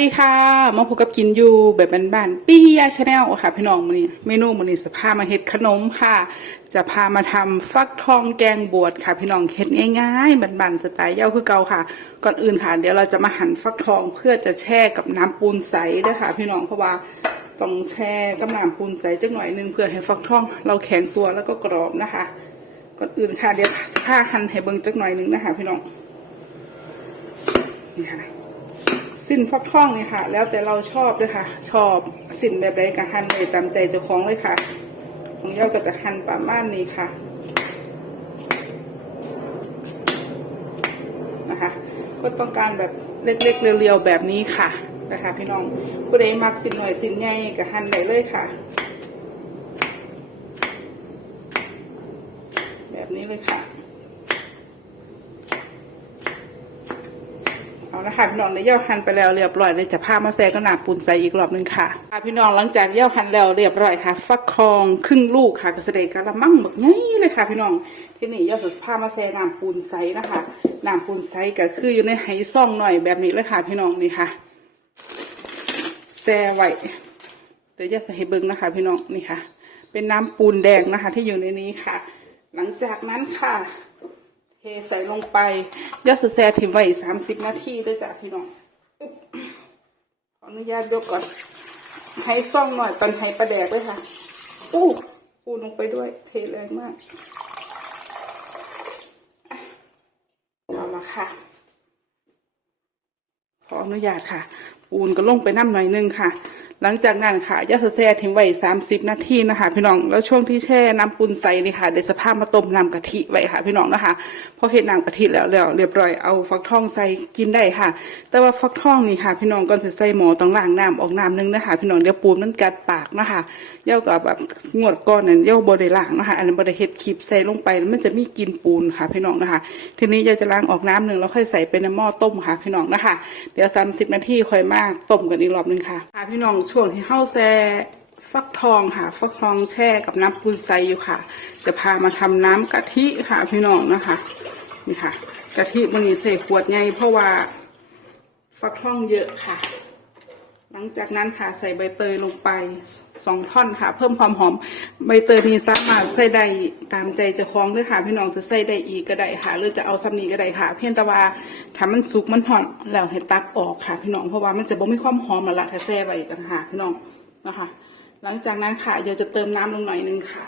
ดีค่ะ มาพบกับกินอยู่แบบบ้านๆปี้ยาชาแนลค่ะ พี่น้องมือนี้เมนูมือนี้จะพามาเฮ็ดขนมค่ะ จะพามาทำฟักทองแกงบวชค่ะ พี่น้องเฮ็ดง่ายๆบ้านๆสไตล์เย้าคือเก่าค่ะ ก่อนอื่นค่ะเดี๋ยวเราจะมาหั่นฟักทองเพื่อจะแช่กับน้ำปูนใสด้วยค่ะ พี่น้องเพราะว่าต้องแช่กับน้ำปูนใสจักหน่อยนึงเพื่อให้ฟักทอง เราแข็งตัวแล้วก็กรอบนะคะ ก่อนอื่นค่ะเดี๋ยวผ้าหั่นให้เบิ่งจักหน่อยนึงนะคะ พี่น้องนี่ค่ะ สินฟักทองเนี่ยค่ะ แล้วแต่เราชอบเลยค่ะ ชอบสินแบบใดก็หั่นเลยตามใจเจ้าของเลยค่ะ ของเราก็จะหั่นประมาณนี้ค่ะนะคะ ก็ต้องการแบบเล็กๆเรียวๆแบบนี้ค่ะนะคะ พี่น้องผู้ใดมักสินหน่อยสินใหญ่ก็หั่นได้เลยค่ะ แบบนี้เลยค่ะ เอาละค่ะพี่น้องในเย่าหั่นไปแล้วเรียบร้อยเลยจะพามาแซก็หนาปูนใส่อีกรอบหนึงค่ะค่ะพี่น้องหลังจากเย่าหั่นแล้วเรียบร้อยค่ะ ฟักทองครึ่งลูกค่ะกระเสดกระมังแบักไงเลยค่ะ พี่น้องที่นี่เย่าจะพามาแซน้ำปูนใสนะคะน้ำปูนใสก็คืออยู่ในไหซ่องหน่อยแบบนี้เลยค่ะ พี่น้องนี่ค่ะแซ่ไว้เดี๋ยวจะใส่เบิ้งนะคะ พี่น้องนี่ค่ะ เป็นน้ำปูนแดงนะคะ ที่อยู่ในนี้ค่ะ หลังจากนั้นค่ะ ทใส่ลงไปยอดสแซทิ้งไว้สามสิบนาทีด้วยจ้ะพี่น้องขออนุญาตยกก่อน ให้ซ่องหน่อยตอนให้ประแดกด้วยค่ะอู้ปูลงไปด้วย เทแรงมากเอาละค่ะ ขออนุญาตค่ะ ปูนก็ลงไปน้ำหน่อยนึงค่ะ หลังจากนั้นค่ะยาสแซ่ทิ้งไว้สามสิบนาทีนะคะ พี่น้องแล้วช่วงที่แช่น้ำปูนใสนี่ค่ะเดี๋ยวสภาพมาต้มน้ำกะทิไว้ค่ะ พี่น้องนะคะพอเห็นน้ำกะทิแล้วแล้วเรียบร้อยเอาฟักทองใส่กินได้ค่ะ แต่ว่าฟักทองนี่ค่ะ พี่น้องก่อนจะใส่หมอต้องล้างน้ำออกน้ำนึงนะคะ พี่น้องเดี๋ยวปูนมันกัดปากนะคะเย่ากับแบบงวดก้อนนั่นเย่าบริล้างนะคะอันนั้นบริเฮ็ดคลิปใส่ลงไปมันจะมีกินปูนค่ะ พี่น้องนะคะ ทีนี้เย่าจะล้างออกน้ำหนึ่งแล้วค่อยใส่ไปในหม้อต้มค่ะ พี่น้องนะคะ เดี๋ยวสามสิบนาทีค่อยมาต้มกันอีกรอบนึงค่ะค่ะพี่น้องช่วงที่เฮาแซ่ฟักทองค่ะ ฟักทองแช่กับน้ำปูนใสอยู่ค่ะ จะพามาทำน้ำกะทิค่ะพี่น้องนะคะนี่ค่ะกะทิมันนี่ใส่ขวดไงเพราะว่าฟักทองเยอะค่ะ หลังจากนั้นค่ะใส่ใบเตยลงไปสองท่อนค่ะ เพิ่มความหอม ใบเตยนี้สามารถใส่ได้ตามใจจะคล้องด้วยค่ะพี่น้องจะใส่ได้อีกก็ได้ค่ะ หรือจะเอาซ้ำนี้ก็ได้ค่ะ เพียงแต่ว่าถ้ามันสุกมันหอนแล้วให้ตักออกค่ะ พี่น้องเพราะว่ามันจะบ่มีความหอมละละถ้าแซ่ไว้กันค่ะพี่น้องนะคะ หลังจากนั้นค่ะเดี๋ยวจะเติมน้ำลงหน่อยนึงค่ะ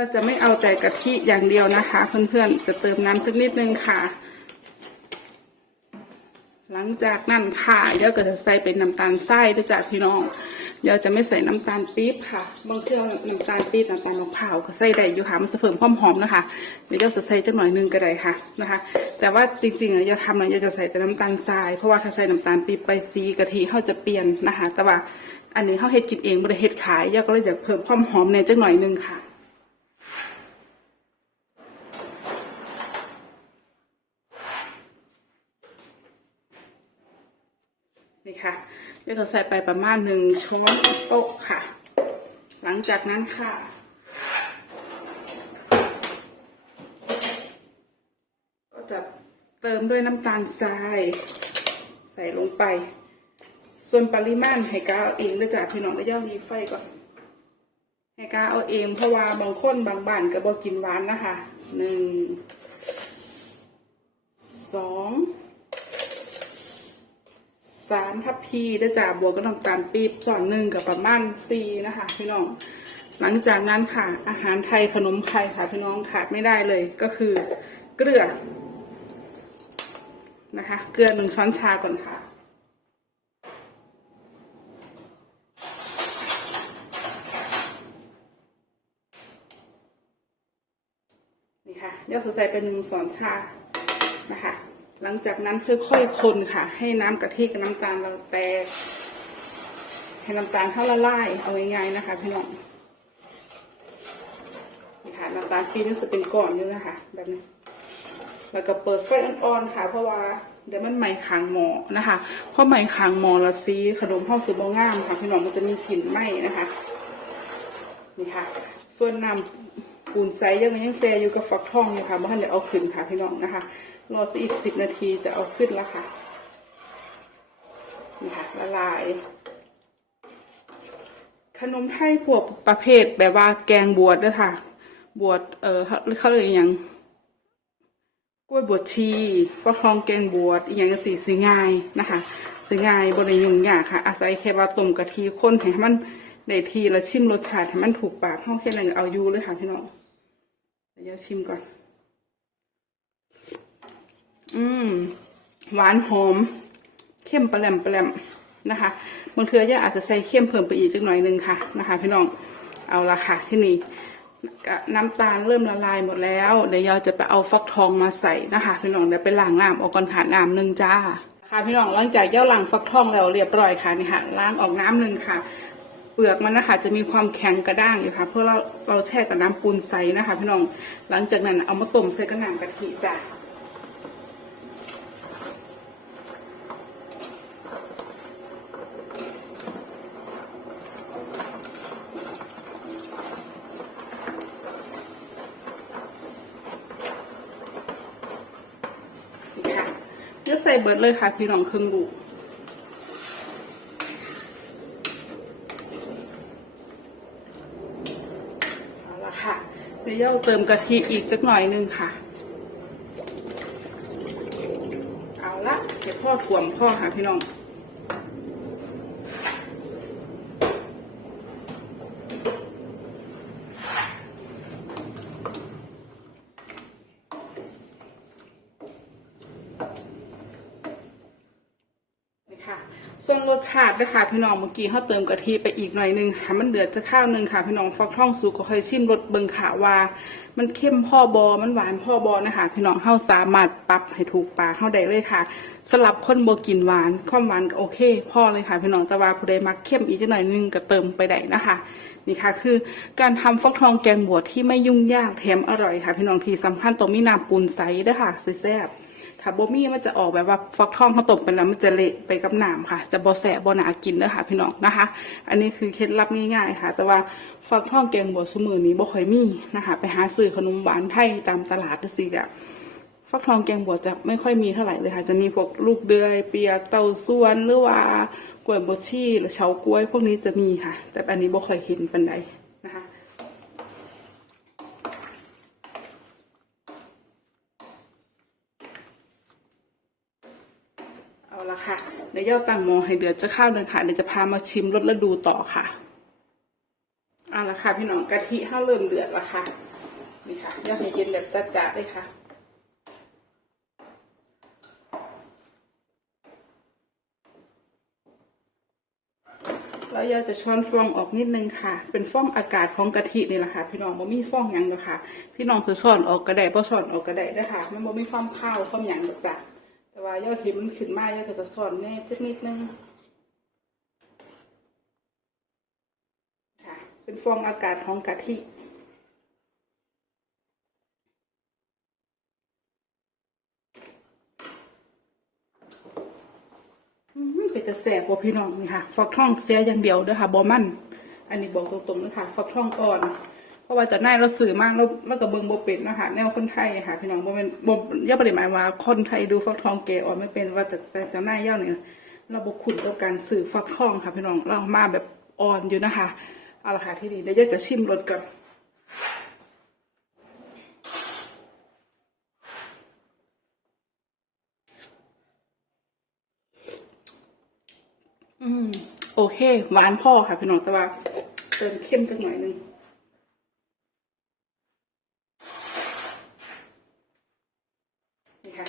เราจะไม่เอาแต่กะทิอย่างเดียวนะคะ เพื่อนๆจะเติมน้ำสักนิดนึงค่ะ หลังจากนั้นค่ะเดี๋ยวก็จะใส่เป็นน้ำตาลทรายด้วยจ้ะพี่น้องเดี๋ยวจะไม่ใส่น้ำตาลปี๊บค่ะบางเครื่องน้ำตาลปี๊บน้ำตาลมะพร้าวก็ใส่ได้อยู่ค่ะมันจะเพิ่มความหอมนะคะเดี๋ยวจะใส่จักหน่อยนึงก็ได้ค่ะนะคะ แต่ว่าจริงๆอะอย่าทำนะอย่าจะใส่แต่น้ำตาลทรายเพราะว่าถ้าใส่น้ำตาลปี๊บไปสีกะทิเขาจะเปลี่ยนนะคะ แต่ว่าอันนี้เขาเฮ็ดกินเองไม่ได้เฮ็ดขายยาก็เลยอยากเพิ่มความหอมในจักหน่อยนึงค่ะ นี่ค่ะเดี๋ยวเราใส่ไปประมาณหนึ่งช้อนโต๊ะค่ะ หลังจากนั้นค่ะก็จะเติมด้วยน้ำตาลทราย ใส่ลงไป ส่วนปริมาณให้กาเอาเองด้วยจ้ะพี่น้องได้ย่างดีไฟก่อนให้กาเอาเองเพราะว่าบางคนบางบ้านก็บอกกินหวานนะคะหนึ่งสอง สามทัพพีได้จากบวกกับน้ำตาลปี๊บส่วนหนึ่งกับประมาณสี่นะคะพี่น้อง หลังจากนั้นค่ะ อาหารไทยขนมไทยค่ะพี่น้องขาดไม่ได้เลยก็คือเกลือนะคะ เกลือหนึ่งช้อนชาก่อนค่ะนี่ค่ะยอดใส่เป็นหนึ่งช้อนชานะคะ หลังจากนั้นค่อยๆคนค่ะ ให้น้ำกะทิกับน้ำตาลเราแตกให้น้ำตาลเข้าละลายเอาง่ายๆนะคะพี่น้องนี่ค่ะน้ำตาลปีนี่จะเป็นก้อนอยู่นะคะแบบนี้แล้วก็เปิดไฟอ่อนๆค่ะ เพราะว่าเดี๋ยวมันไหม้ขางหมอนะคะเพราะไหม้ขางหมอละซีขนมข้าวสุบงามค่ะพี่น้องมันจะมีกลิ่นไหม้นะคะนี่ค่ะ ส่วนน้ปูนใสยังยังแซ่อยู่กับฟักทองอยู่ค่ะเมื่อเดี๋ยวเอาขึ้นค่ะพี่น้องนะคะ รอสักอีกสิบนาทีจะเอาขึ้นแล้วค่ะนี่ค่ะละลาย ขนมไทยพวกประเภทแบบว่าแกงบวชด้วยค่ะ บวชเออเขาเขาเรียกอย่างกล้วยบวชชีฟักทองแกงบวชอย่างสีสีง่ายนะคะสีง่ายบริยุงยากค่ะ อาศัยแค่ว่าต้มกะทิข้นให้มันได้ทีแล้วชิมรสชาติให้มันถูกปากห้องแค่นั้นเอาอยู่เลยค่ะพี่น้องเดี๋ยวชิมก่อน อืม หวานหอม เข้มปลาแหลมปลาแหลมนะคะบางเทือย่าอาจจะใส่เข้มเพิ่มไปอีกจักหน่อยนึงค่ะนะคะ พี่น้องเอาละค่ะที่นี่น้ำตาลเริ่มละลายหมดแล้ว เดี๋ยวยาจะไปเอาฟักทองมาใส่นะคะพี่น้องเดี๋ยวไปล้างน้ำออกก่อนค่ะน้ำหนึ่งจ้า ค่ะพี่น้องหลังจากเย่าล้างฟักทองแล้วเรียบร้อยค่ะนี่ค่ะล้างออกน้ำหนึ่งค่ะ เปลือกมันนะคะจะมีความแข็งกระด้างอยู่ค่ะ เพื่อเราเราแช่กับน้ำปูนใสนะคะ พี่น้องหลังจากนั้นเอามาต้มใส่กับน้ำกะทิจ้ะ นี่ค่ะเลือกใส่ เลยค่ะพี่น้องเครื่องดูกเอาละค่ะเดี๋ยวเราเติมกะทิอีกจักหน่อยนึงค่ะ เอาละเดี๋ยวพ่อถ่วมพ่อค่ะพี่น้อง นี่ค่ะ ส่วนรสชาตินะคะพี่น้องเมื่อกี้เขาเติมกะทิไปอีกหน่อยนึงค่ะมันเดือดจะข้าวหนึ่งค่ะพี่น้องฟักทองสุกก็ค่อยชิมรสเบิงขาว่า มันเข้มพ่อบอมันหวานพ่อบอนะคะพี่น้องเข้าสามารถปรับให้ถูกปากเข้าได้เลยค่ะสลับคนโบกินหวานความหวานก็โอเคพ่อเลยค่ะพี่น้องแต่ว่าผู้ใดมักเข้มอีกจักหน่อยนึงก็เติมไปได้นะคะนี่ค่ะคือการทำฟักทองแกงบวชที่ไม่ยุ่งยากแถมอร่อยค่ะ พี่น้องที่สำคัญตรงมีน้ำปูนใสด้วยค่ะแซ่บๆ ถ้าบ่มีมันจะออกแบบว่าฟักทองเขาตกไปแล้วมันจะเละไปกับน้ำค่ะ จะบ่แสบบ่หนากินเด้อค่ะพี่น้องนะคะ อันนี้คือเคล็ดลับง่ายๆค่ะ แต่ว่าฟักทองแกงบวชสมือนี้บ่ค่อยมีนะคะ ไปหาซื้อขนมหวานไทยตามตลาดจังซี่อะฟักทองแกงบวชจะไม่ค่อยมีเท่าไหร่เลยค่ะ จะมีพวกลูกเดือย เปียกเต้าส่วนหรือว่ากล้วยบวชชีหรือเฉากล้วย พวกนี้จะมีค่ะ แต่อันนี้บ่ค่อยเห็นปานใดนะคะ เอาละค่ะเดี๋ยวย่อตั้งหมอให้เดือดจะข้าวหนึ่งค่ะเดี๋ยวจะพามาชิมรสและดูต่อค่ะเอาละค่ะพี่น้องกะทิข้าวเริ่มเดือดล้วค่ะนี่ค่ะย่อให้เย็นแบบจัดๆเลยค่ะแล้วยาจะช้อนฟองออกนิดนึงค่ะ เป็นฟองอากาศของกะทินี่แหละค่ะ พี่น้องบ่มีฟองยังหรอค่ะ พี่น้องคือช้อนออกกระไดบ่ช้อนออกกระไดได้ค่ะ มันบ่มีความข้าวความยังหรอกจ้ะ แต่ว่าย่าเห็นมันขึ้นมาย่าก็จะช้อนแน่จักนิดนึงค่ะเป็นฟองอากาศของกะทิอืมเป็นต่แสบว่พี่น้องนี่ค่ะ ฟักทองเสียอย่างเดียวเด้อค่ะบอมัน อันนี้บอกตรงๆเลยค่ะฟักทองก่อน ราะว่าจะน่ายเราสื่อมากแล้วแล้วก็เบิ่งบ่เป็นเนะคะแนวคนไทยค่ะพี่น้องบ่เป็นบ่ย่าปริมาณว่าคนไทยดูฟักทองเกออนไม่เป็นว่าจะแต่จะน่ายย่าเนี่ยเราบ่คุ้นกับการสื่อฟักทองค่ะพี่น้องเรามาแบบอ่อนอยู่นะคะเอาละค่ะที่นี่เดี๋ยวย่าจะชิมรสก่อนอืมโอเคหวานพ่อค่ะพี่น้องแต่ว่าเติมเข้มจักหน่อยนึง นี่ค่ะ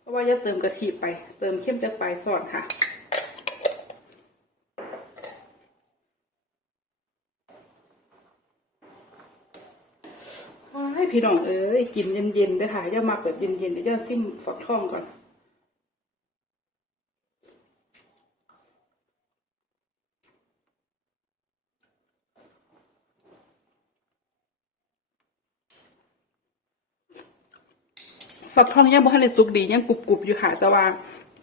เพราะ ว่าจะเติมกะทิไป เติมเข้มจากปลายสอดค่ะ ให้พี่น้องเอ้ยกินเย็นๆด้วยค่ะอย่ามาแบบเย็นๆเดี๋ยวจะซิมฝักทองก่อน ฟักทองยังบ่ทันได้สุกดียังกรุบกรอยู่ค่ะแต่ว่า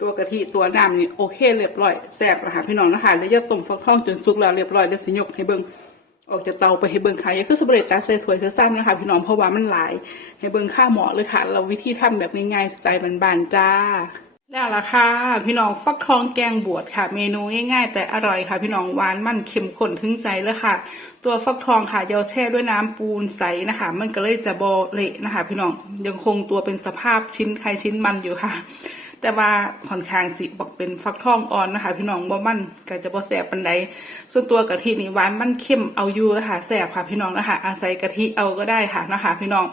ตัวกะทิตัวน้ำนี่โอเคเรียบร้อยแซ่บนะคะพี่น้องนะคะแล้วจะต้มฟักทองจนสุกแล้วเรียบร้อยแล้วสิยกให้เบิ่งออกจากเตาไปให้เบิ่งค่ะย่าคือสเปรตตาใส่ถ้วยคือซ้ำนะคะพี่น้องเพราะว่ามันหลายให้เบิ่งค่าหมอเลยค่ะ เราวิธีทำแบบง่ายๆสไตล์บานๆจ้า แล้วล่ะค่ะ พี่น้องฟักทองแกงบวชค่ะ เมนูง่ายๆ แต่อร่อยค่ะ พี่น้องหวานมันเค็มข้นถึงใจเลยค่ะ ตัวฟักทองค่ะจะเอาแช่ด้วยน้ำปูนใสนะคะ มันก็เลยจะโบเละนะคะ พี่น้องยังคงตัวเป็นสภาพชิ้นใครชิ้นมันอยู่ค่ะ แต่ว่าค่อนข้างสิบอกเป็นฟักทองอ่อนนะคะ พี่น้องบ่มันก็จะบ่แสบปันใดส่วนตัวกะทินี่หวานมันเข้มเอาอยู่นะคะแสบค่ะพี่น้องนะคะ อาศัยกะทิเอาก็ได้ค่ะนะคะ พี่น้อง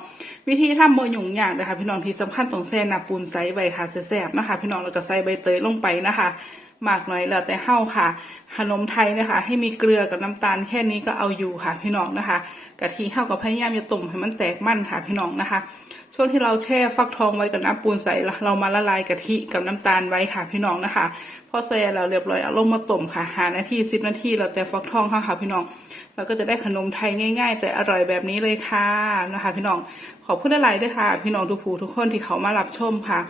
วิธีทำบ่ยุ่งยากนะคะ พี่น้องที่สำคัญต้องแช่น้ำปูนใสไว้ค่ะแสบนะคะ พี่น้องแล้วก็ใส่ใบเตยลงไปนะคะมากน้อยแล้วแต่เฮาค่ะ ขนมไทยนะคะ ให้มีเกลือกับน้ำตาลแค่นี้ก็เอาอยู่ค่ะพี่น้องนะคะกะทิเฮาก็พยายามจะต้มให้มันแตกมันค่ะพี่น้องนะคะ ช่วงที่เราแช่ฟักทองไว้กับน้ำปูนใสเรามาละลายกะทิกับน้ำตาลไว้ค่ะพี่น้องนะคะพอแช่เราเรียบร้อยเอาลงมาต้มค่ะหานาทีสิบนาทีเราแต่ฟักทองค่ะค่ะพี่น้อง เราก็จะได้ขนมไทยง่าย ๆ แต่อร่อยแบบนี้เลยค่ะนะคะ พี่น้องขอบคุณอะไรด้วยค่ะ พี่น้องทุกผู้ทุกคนที่เขามารับชมค่ะ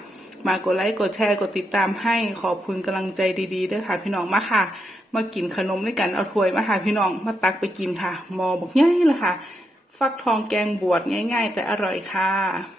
มากดไลค์กดแชร์กดติดตามให้ขอบคุณกำลังใจดีๆด้วยค่ะ พี่น้องมาค่ะ มากินขนมด้วยกันเอาถ้วยมาค่ะพี่น้องมาตักไปกินค่ะ มอบอกง่ายเลยค่ะ ฟักทองแกงบวชง่ายๆ แต่อร่อยค่ะ